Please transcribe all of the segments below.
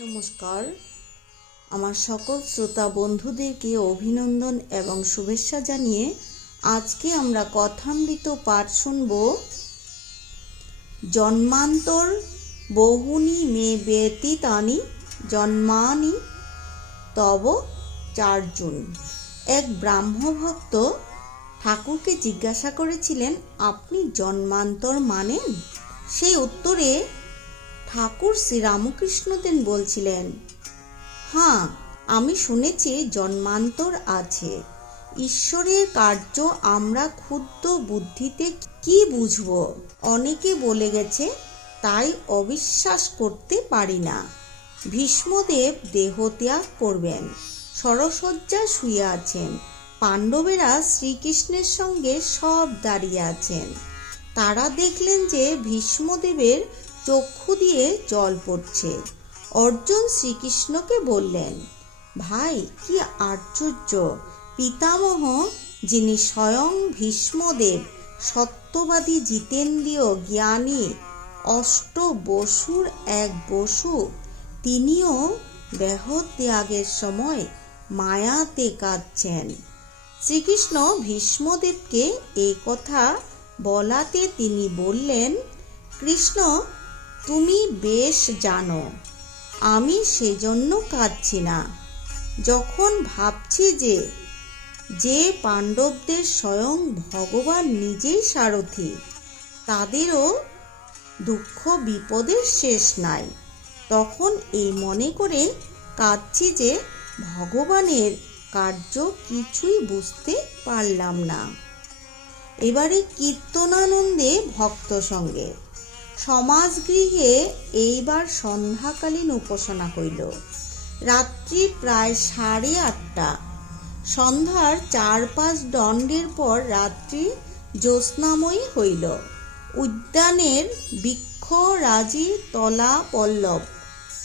নমস্কার। আমার সকল শ্রোতা বন্ধুদেরকে অভিনন্দন এবং শুভেচ্ছা জানিয়ে আজকে আমরা কথামৃত পাঠ শুনব। জন্মান্তর বহুনি মে ব্যতীতানি, জন্মানি তব চারজন। এক ব্রাহ্মভক্ত ঠাকুরকে জিজ্ঞাসা করেছিলেন, আপনি জন্মান্তর মানেন? সেই উত্তরে ঠাকুর শ্রীরামকৃষ্ণদেন বলছিলেন হ্যাঁ আমি শুনেছি জন্মান্তর আছে। ঈশ্বরের কার্য আমরা ক্ষুদ্র বুদ্ধিতে কি বুঝব? অনেকে বলে গেছে, তাই অবিশ্বাস করতে পারি না। ভীষ্মদেব দেহত্যাগ করবেন। সরসজ্জা শুয়ে আছেন। পাণ্ডবেরা শ্রীকৃষ্ণের সঙ্গে সব দাঁড়িয়ে আছেন। তারা দেখলেন যে ভীষ্মদেবের চক্ষু দিয়ে জল পড়ছে। অর্জুন শ্রীকৃষ্ণকে বললেন, ভাই, কি আশ্চর্য। পিতামহ, যিনি স্বয়ং ভীষ্মদেব, সত্যবাদী জিতেন্দ্রীয় জ্ঞানী, অষ্ট বসুর এক বসু, তিনিও দেহত্যাগের সময় মায়াতে কাঁদছেন শ্রীকৃষ্ণ ভীষ্মদেবকে এই কথা বলাতে তিনি বললেন, কৃষ্ণ তুমি বেশ জানো, আমি সেজন্য কাঁদছি না। যখন ভাবছি যে যে পাণ্ডবদের স্বয়ং ভগবান নিজেই সারথি, তাদেরও দুঃখ বিপদের শেষ নাই। তখন এই মনে করে কাঁদছি যে, ভগবানের কার্য কিছুই বুঝতে পারলাম না। এবারে কীর্তনানন্দে ভক্ত সঙ্গে সমাজগৃহে এইবার সন্ধ্যাকালীন উপাসনা হইল রাত্রি প্রায় সাড়ে আটটা। সন্ধ্যার চার পাঁচ দণ্ডের পর রাত্রি জ্যোৎস্নাময়ী হইল। উদ্যানের বৃক্ষ রাজি তলা পল্লব।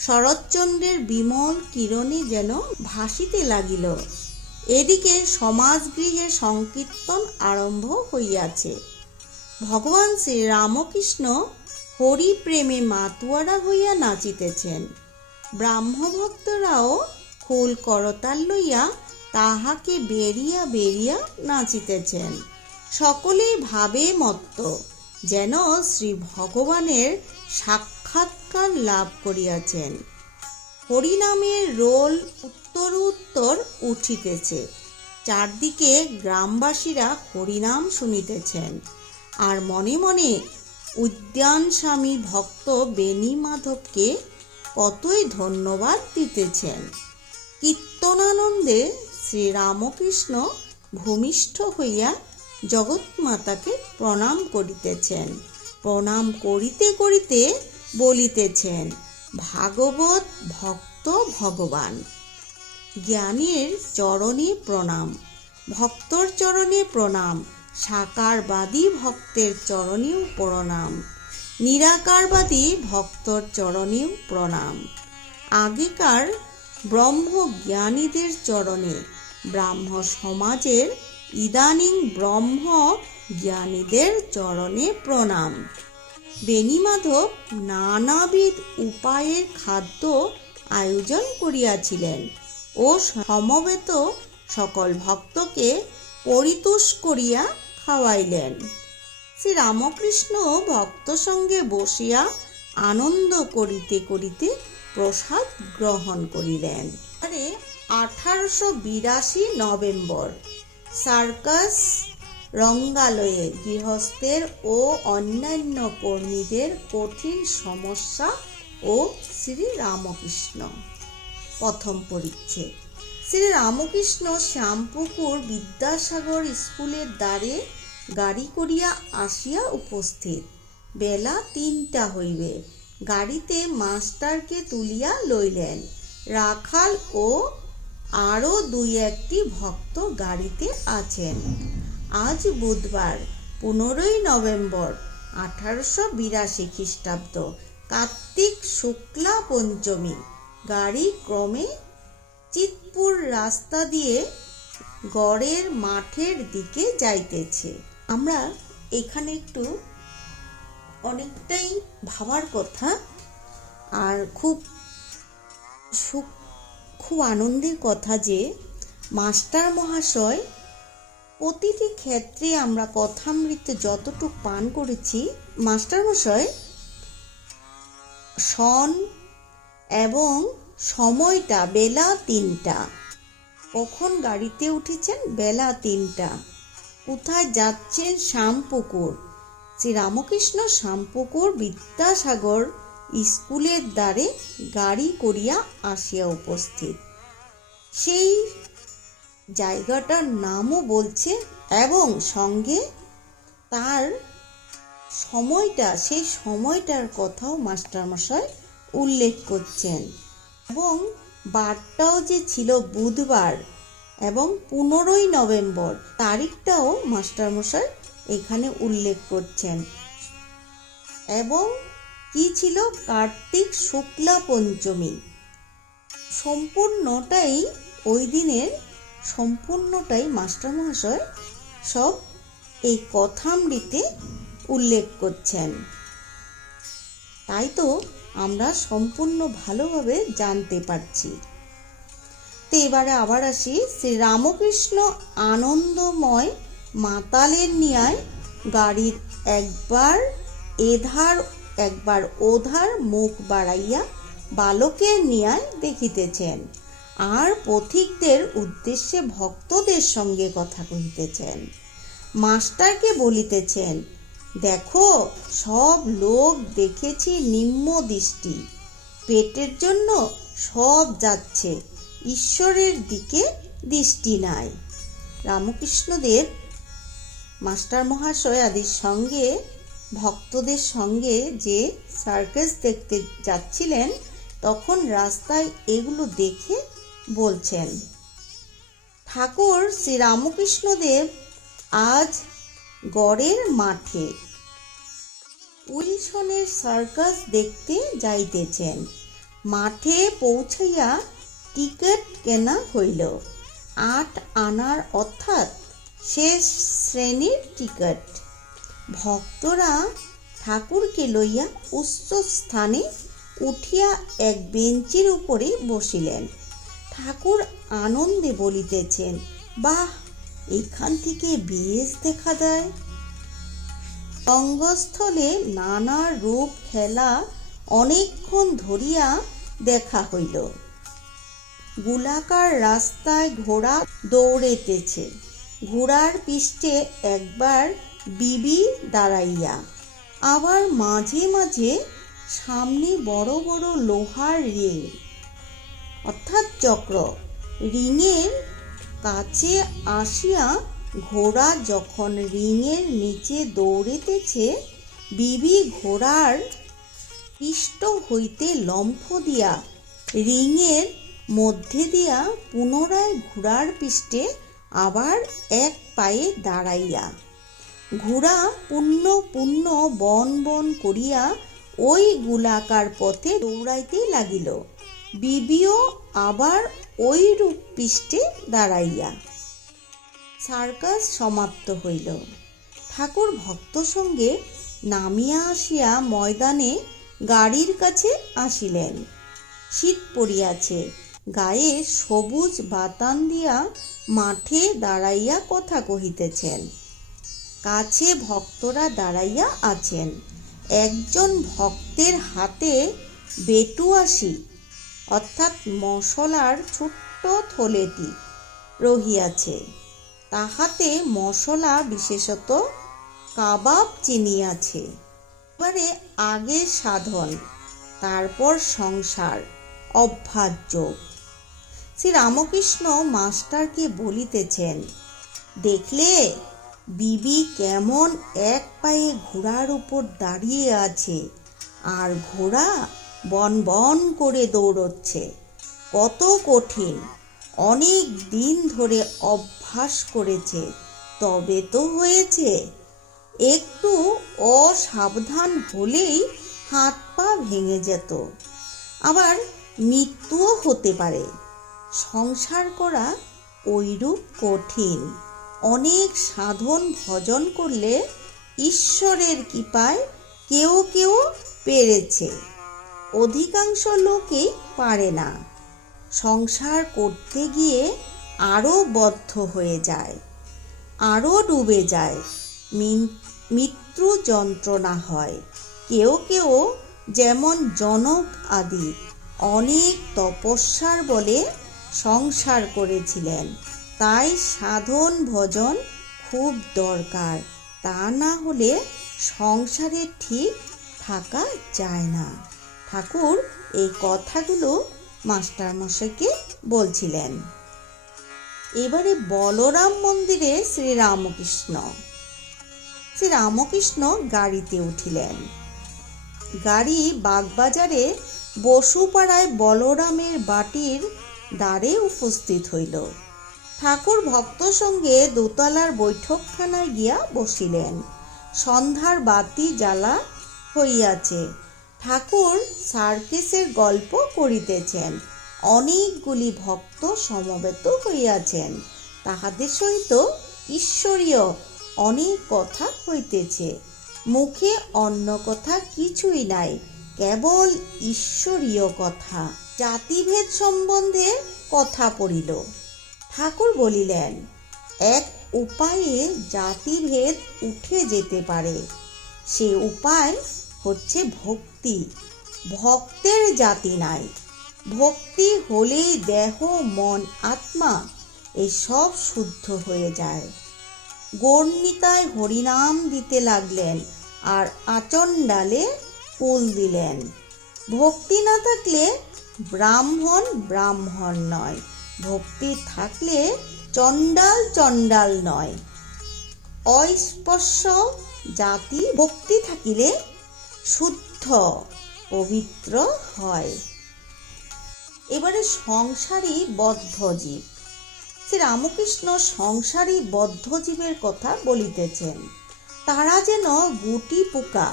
শরৎচন্দ্রের বিমল কিরণে যেন ভাসিতে লাগিল। এদিকে সমাজগৃহে সংকীর্তন আরম্ভ হইয়াছে। ভগবান শ্রী রামকৃষ্ণ হরি প্রেমে মাতুয়ারা হইয়া নাচিতেছেন। ব্রাহ্মভক্তরাও খোল করতাল লইয়া তাহাকে বেরিয়া বেরিয়া নাচিতেছেন। সকলেই ভাবে মত্ত, যেন শ্রী ভগবানের সাক্ষাৎকার লাভ করিয়াছেন। হরিনামের রোল উত্তর উত্তর উঠিতেছে। চারদিকে গ্রামবাসীরা হরিনাম শুনিতেছেন। আর মনে মনে উদ্যান স্বামী ভক্ত বেণী মাধবকে কতই ধন্যবাদ দিতেছেন। কীর্তনানন্দে শ্রীরামকৃষ্ণ ভূমিষ্ঠ হইয়া জগৎমাতাকে প্রণাম করিতেছেন। প্রণাম করিতে করিতে বলিতেছেন, ভাগবত ভক্ত ভগবান, জ্ঞানীর চরণে প্রণাম, ভক্তর চরণে প্রণাম সাকারবাদী ভক্তের চরণেও প্রণাম। নিরাকারবাদী ভক্তর চরণেও প্রণাম। আগেকার ব্রহ্ম জ্ঞানীদের চরণে ব্রাহ্ম সমাজের ইদানিং ব্রহ্ম জ্ঞানীদের চরণে প্রণাম। বেণীমাধব নানাবিধ উপায়ের খাদ্য আয়োজন করিয়াছিলেন ও সমবেত সকল ভক্তকে পরিতোষ করিয়া খাওয়াইলেন। শ্রীরামকৃষ্ণ ভক্ত সঙ্গে বসিয়া আনন্দ করিতে করিতে প্রসাদ গ্রহণ করিলেন। আরে আঠারোশো বিরাশি নভেম্বর, সার্কাস রঙ্গালয়ে গৃহস্থের ও অন্যান্য কর্মীদের কঠিন সমস্যা ও শ্রী রামকৃষ্ণ প্রথম পরিচ্ছেদ। শ্রী রামকৃষ্ণ শ্যামপুকুর বিদ্যাসাগর স্কুলের দ্বারে গাড়ি করিয়া আসিয়া উপস্থিত। বেলা তিনটা হইবে। গাড়িতে মাস্টারকে তুলিয়া লইলেন। রাখাল ও আরও দুই একটি ভক্ত গাড়িতে আছেন। আজ বুধবার, পনেরোই নভেম্বর, আঠারোশো বিরাশি খ্রিস্টাব্দ, কার্তিক শুক্লা পঞ্চমী। গাড়ি ক্রমে চিতপুর রাস্তা দিয়ে গড়ের মাঠের দিকে যাইতেছে। আমরা এখানে একটু অনেকটাই ভাবার কথা আর খুব সুখ, খুব আনন্দের কথা যে মাস্টার মহাশয় প্রতিটি ক্ষেত্রে আমরা কথামৃতে যতটুক পান করেছি, মাস্টার মশাই সন এবং সময়টা বেলা তিনটা। কখন গাড়িতে উঠেছেন? বেলা তিনটা। কোথায় যাচ্ছেন শ্যামপুকুর? শ্রী রামকৃষ্ণ শ্যামপুকুর বিদ্যাসাগর স্কুলের দ্বারে গাড়ি করিয়া আসিয়া উপস্থিত। সেই জায়গাটার নামও বলছে এবং সঙ্গে তার সময়টা, সেই সময়টার কথাও মাস্টারমশাই উল্লেখ করছেন। এবং বারটাও যে ছিল বুধবার এবং পনেরোই নভেম্বর তারিখটাও মাস্টারমশাই এখানে উল্লেখ করছেন। এবং কি ছিল? কার্তিক শুক্লা পঞ্চমী। সম্পূর্ণটাই ওই দিনের, সম্পূর্ণটাই মাস্টারমহাশয় সব এই কথামৃতে উল্লেখ করছেন। তাই তো আমরা সম্পূর্ণ ভালোভাবে জানতে পারছি। তো এবারে আবার আসি শ্রী রামকৃষ্ণ আনন্দময় মাতালের নিয়ায় গাড়ির একবার এধার, একবার ওধার মুখ বাড়াইয়া বালকের নিয়ায় দেখিতেছেন। আর পথিকদের উদ্দেশ্যে ভক্তদের সঙ্গে কথা কহিতেছেন। মাস্টারকে বলিতেছেন, দেখো, সব লোক দেখেছি নিম্ন দৃষ্টি পেটের জন্য সব যাচ্ছে। ঈশ্বরের দিকে দৃষ্টি নাই। রামকৃষ্ণদেব মাস্টার আদির সঙ্গে, ভক্তদের সঙ্গে যে সার্কাস দেখতে যাচ্ছিলেন, তখন রাস্তায় এগুলো দেখে বলছেন, ঠাকুর শ্রী রামকৃষ্ণদেব আজ গড়ের মাঠে উইলসনের সার্কাস দেখতে যাইতেছেন। মাঠে পৌঁছাইয়া টিকিট কেনা হইল। আট আনার অর্থাৎ শেষ শ্রেণির টিকিট। ভক্তরা ঠাকুরকে লইয়া উচ্চ স্থানে উঠিয়া এক বেঞ্চির উপরে বসিলেন। ঠাকুর আনন্দে বলিতেছেন, বাহ এখান থেকে বেশ দেখা যায়। অঙ্গস্থলে নানা রূপ খেলা অনেকক্ষণ ধরিয়া দেখা হইল। গোলাকার রাস্তায় ঘোড়া দৌড়েতেছে। ঘোড়ার পৃষ্ঠে একবার বিবি দাঁড়াইয়া, আবার মাঝে মাঝে সামনে বড় বড় লোহার রিং, অর্থাৎ চক্র। রিংয়ের কাছে আসিয়া ঘোড়া যখন রিংয়ের নিচে দৌড়িতেছে, বিবি ঘোড়ার পৃষ্ঠ হইতে লম্ফ দিয়া রিংয়ের মধ্যে দিয়া পুনরায় ঘোড়ার পৃষ্ঠে আবার এক পায়ে দাঁড়াইয়া। ঘোড়া পুণ্য পুণ্য বন বন করিয়া ওই গোলাকার পথে দৌড়াইতে লাগিল। বিবিও আবার ওই রূপ পৃষ্ঠে দাঁড়াইয়া। সার্কাস সমাপ্ত হইল। ঠাকুর ভক্ত সঙ্গে নামিয়া আসিয়া ময়দানে গাড়ির কাছে আসিলেন। শীত পড়িয়াছে। গায়ে সবুজ বাতান দিয়া মাঠে দাঁড়াইয়া কথা কহিতেছেন। কাছে ভক্তরা দাঁড়াইয়া আছেন। একজন ভক্তের হাতে বেটুয়াশি অর্থাৎ মশলার ছোট্ট থলেটি রহিয়াছে। তাহাতে মশলা বিশেষত কাবাব চিনিয়াছে। এবারে আগে সাধন, তারপর সংসার অভ্যাস শ্রী রামকৃষ্ণ মাস্টারকে বলিতেছেন, দেখলে, বিবি কেমন এক পায়ে ঘোড়ার উপর দাঁড়িয়ে আছে আর ঘোড়া বন বন করে দৌড়চ্ছে। কত কঠিন, অনেক দিন ধরে অভ্যাস করেছে, তবে তো হয়েছে। একটু অসাবধান হলেই হাত পা ভেঙে যেত। আবার মৃত্যুও হতে পারে। সংসার করা ওইরূপ কঠিন। অনেক সাধন ভজন করলে ঈশ্বরের কৃপায় কেউ কেউ পেরেছে। অধিকাংশ লোকই পারে না। সংসার করতে গিয়ে আরও বদ্ধ হয়ে যায়, আরও ডুবে যায়। মৃত্যু যন্ত্রণা হয়। কেউ কেউ যেমন জনক আদি, অনেক তপস্যার বলে সংসার করেছিলেন। তাই সাধন ভজন খুব দরকার। তা না হলে সংসারে ঠিক থাকা যায় না। ঠাকুর এই কথাগুলো মাস্টারমশাইকে বলছিলেন। এবারে বলরাম মন্দিরে শ্রীরামকৃষ্ণ। শ্রী রামকৃষ্ণ গাড়িতে উঠিলেন। গাড়ি বাগবাজারে বসুপাড়ায় বলরামের বাটির দ্বারে উপস্থিত হইল। ঠাকুর ভক্ত সঙ্গে দোতলার বৈঠকখানায় গিয়া বসিলেন। সন্ধ্যার বাতি জ্বালা হইয়াছে। ঠাকুর সার্কেসের গল্প করিতেছেন। অনেকগুলি ভক্ত সমবেত হইয়াছেন। তাহাদের সহিত ঈশ্বরীয় অনেক কথা হইতেছে। মুখে অন্য কথা কিছুই নাই, কেবল ঈশ্বরীয় কথা। জাতিভেদ সম্বন্ধে কথা পড়িল। ঠাকুর বলিলেন, এক উপায়ে জাতিভেদ উঠে যেতে পারে, সে উপায় হচ্ছে ভক্তি। ভক্তের জাতি নাই। ভক্তি হলেই দেহ, মন, আত্মা এই সব শুদ্ধ হয়ে যায়। গর্ণিতায় হরিনাম দিতে লাগলেন আর আচণ্ডালে কুল দিলেন। ভক্তি না থাকলে ব্রাহ্মণ ব্রাহ্মণ নয়। ভক্তি থাকলে চণ্ডাল চণ্ডাল নয়। অস্পর্শ জাতি ভক্তি থাকিলে শুদ্ধ পবিত্র হয়। এবারে সংসারী বদ্ধ জীব। শ্রী রামকৃষ্ণ সংসারী বদ্ধ জীবের কথা বলিতেছেন। তারা যেন গুটি পোকা,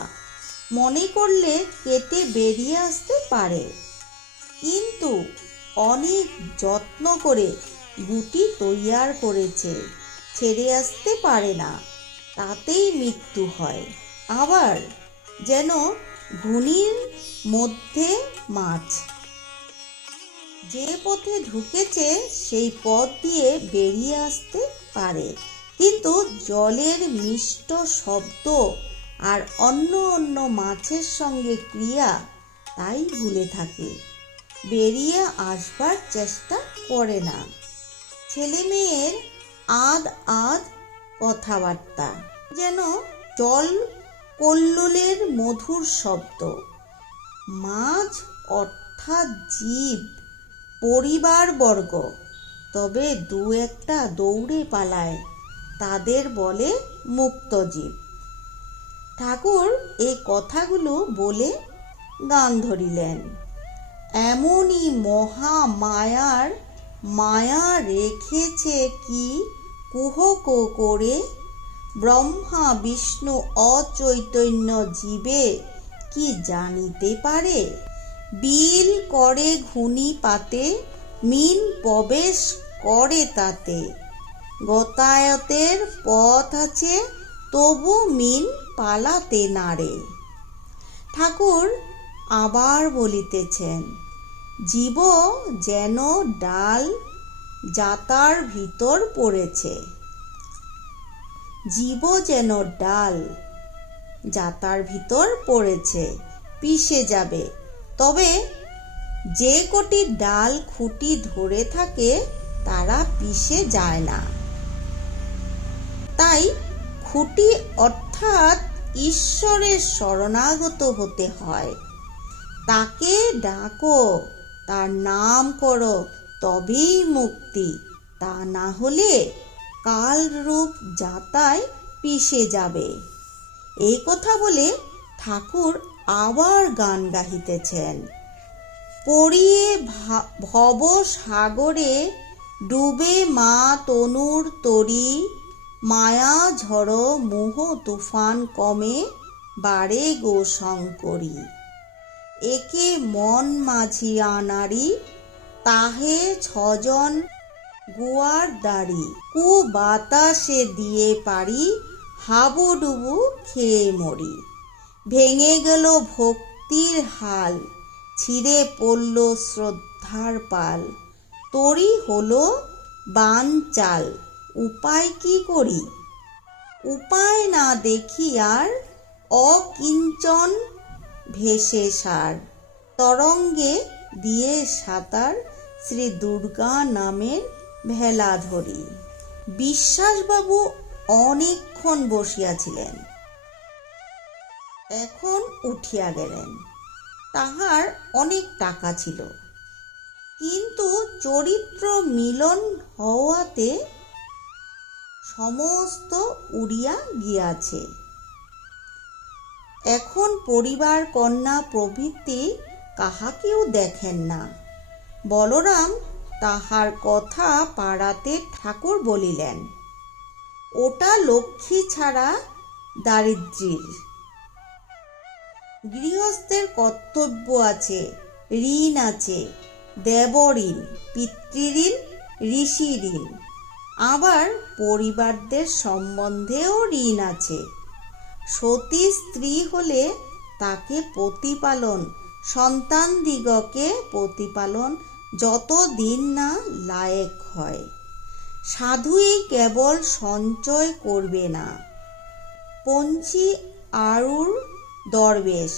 মনে করলে কেটে বেরিয়ে আসতে পারে। কিন্তু অনেক যত্ন করে গুটি তৈয়ার করেছে, ছেড়ে আসতে পারে না। তাতেই মৃত্যু হয়। আবার যেন ঘুনির মধ্যে মাছ। যে পথে ঢুকেছে সেই পথ দিয়ে বেরিয়ে আসতে পারে। কিন্তু জলের মিষ্ট শব্দ আর অন্য অন্য মাছের সঙ্গে ক্রিয়া তাই ভুলে থাকে। বেরিয়ে আসবার চেষ্টা করে না। ছেলে মেয়ের আদ আদ কথাবার্তা। যেন জল কল্লোলের মধুর শব্দ। মাছ অর্থাৎ জীব পরিবারবর্গ তবে দু একটা দৌড়ে পালায়, তাদের বলে মুক্তজীব ঠাকুর এই কথাগুলো বলে গান ধরিলেন। এমনই মহা মায়ার মায়া রেখেছে কি কুহক করে? ব্রহ্মা, বিষ্ণু, অচৈতন্য জীবে কি জানিতে পারে? বিল করে ঘুনি পাতে, মিন প্রবেশ করে তাতে। গতায়তের পথ আছে, তবু মিন পালাতে নারে। ঠাকুর আবার বলিতেছেন জীব যেন ডাল জাতার ভিতর পড়েছে। জীব যেন ডাল জাতার ভিতর পড়েছে, পিষে যাবে। তবে যে কটি ডাল খুঁটি ধরে থাকে, তারা পিষে যায় না। তাই খুঁটি অর্থাৎ ঈশ্বরের শরণাগত হতে হয়। তাকে ডাকো তার নাম করো, তবেই মুক্তি। তা না হলে কালরূপ যাতায় পিষে যাবে। এই কথা বলে ঠাকুর আবার গান গাহিতেছেন। পড়িয়ে ভব সাগরে ডুবে মা তনুর তরি, মায়া ঝড় মোহ তুফান কমে বাড়ে গো শঙ্করী। একে মন মাঝি আনারি, তাহে ছজন গুয়ার দাড়ি। কু বাতাসে দিয়ে পারি, হাবুডুবু খেয়ে মরি। ভেঙে গেল ভক্তির হাল, ছিঁড়ে পড়ল শ্রদ্ধার পাল। তরি হলো বান চাল, উপায় কি করি? উপায় না দেখি আর অকিঞ্চন ভেসে সার। তরঙ্গে দিয়ে সাঁতার শ্রী দুর্গা নামের ভেলা ধরি। বিশ্বাসবাবু অনেকক্ষণ বসিয়াছিলেন। এখন উঠিয়া গেলেন। তাহার অনেক টাকা ছিল। কিন্তু চরিত্র মিলন হওয়াতে সমস্ত উড়িয়া গিয়াছে। এখন পরিবার কন্যা প্রভৃতি কাহাকেও দেখেন না। বলরাম তাহার কথা পাড়াতে ঠাকুর বলিলেন, ওটা লক্ষ্মী ছাড়া দারিদ্র্যের। গৃহস্থের কর্তব্য আছে, ঋণ আছে, দেবঋণ, পিতৃঋণ ঋষি ঋণ আবার পরিবারদের সম্বন্ধেও ঋণ আছে। সতী স্ত্রী হলে তাকে প্রতিপালন সন্তানদিগকে প্রতিপালন যত দিন না লায়েক হয়। সাধুই কেবল সঞ্চয় করবে না। পঞ্চি আরুর দরবেশ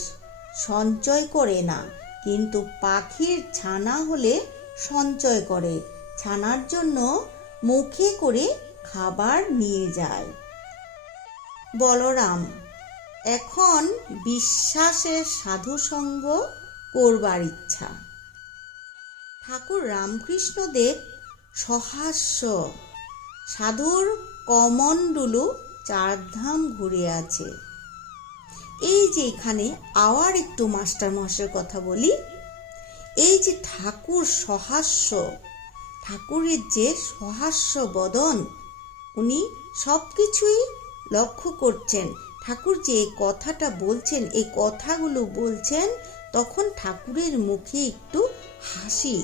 সঞ্চয় করে না, কিন্তু পাখির ছানা হলে সঞ্চয় করে। ছানার জন্য মুখে করে খাবার নিয়ে যায়। বলরাম, এখন বিশ্বাসের সাধুসঙ্গ করবার ইচ্ছা। ঠাকুর রামকৃষ্ণদেব সহাস্য সাধুর কমণ্ডলু চারধাম ঘুরে আছে। এই যে এখানে আবার একটু মাস্টার মহাশয়ের কথা বলি, এই যে ঠাকুর সহাস্য, ঠাকুরের যে সহাস্য বদন, উনি সব কিছুই লক্ষ্য করছেন। ঠাকুর যে কথাটা বলছেন, এই কথাগুলো বলছেন, তখন ঠাকুরের মুখে একটু হাসি।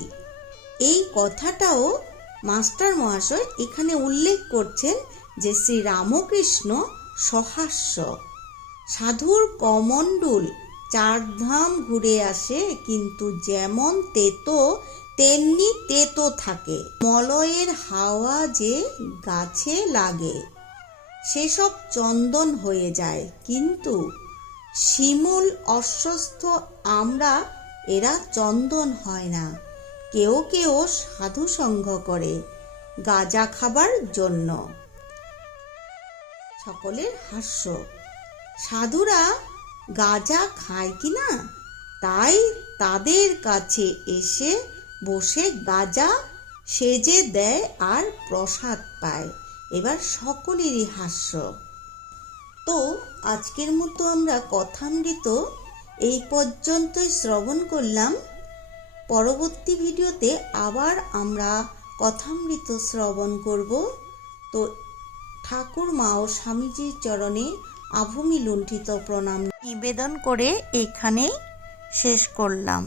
এই কথাটাও মাস্টার মহাশয় এখানে উল্লেখ করছেন যে শ্রী রামকৃষ্ণ সহাস্য। সাধুর কমণ্ডুল চারধাম ঘুরে আসে, কিন্তু যেমন তেতো, তেমনি তেতো থাকে। মলয়ের হাওয়া যে গাছে লাগে। সেসব চন্দন হয়ে যায়। কিন্তু শিমুল অস্বস্থ আমরা এরা চন্দন হয় না। কেউ কেউ সাধু সঙ্গ করে গাঁজা খাবার জন্য। সকলের হাস্য। সাধুরা গাঁজা খায় কি না? তাই তাদের কাছে এসে বসে গাঁজা সেজে দেয় আর প্রসাদ পায়। এবার সকলেরই হাস্য। তো, আজকের মতো আমরা কথামৃত এই পর্যন্তই শ্রবণ করলাম। পরবর্তী ভিডিওতে আবার আমরা কথামৃত শ্রবণ করব। তো, ঠাকুর মা ও স্বামীজির চরণে আভূমি লুণ্ঠিত প্রণাম। নিবেদন করে এখানেই শেষ করলাম।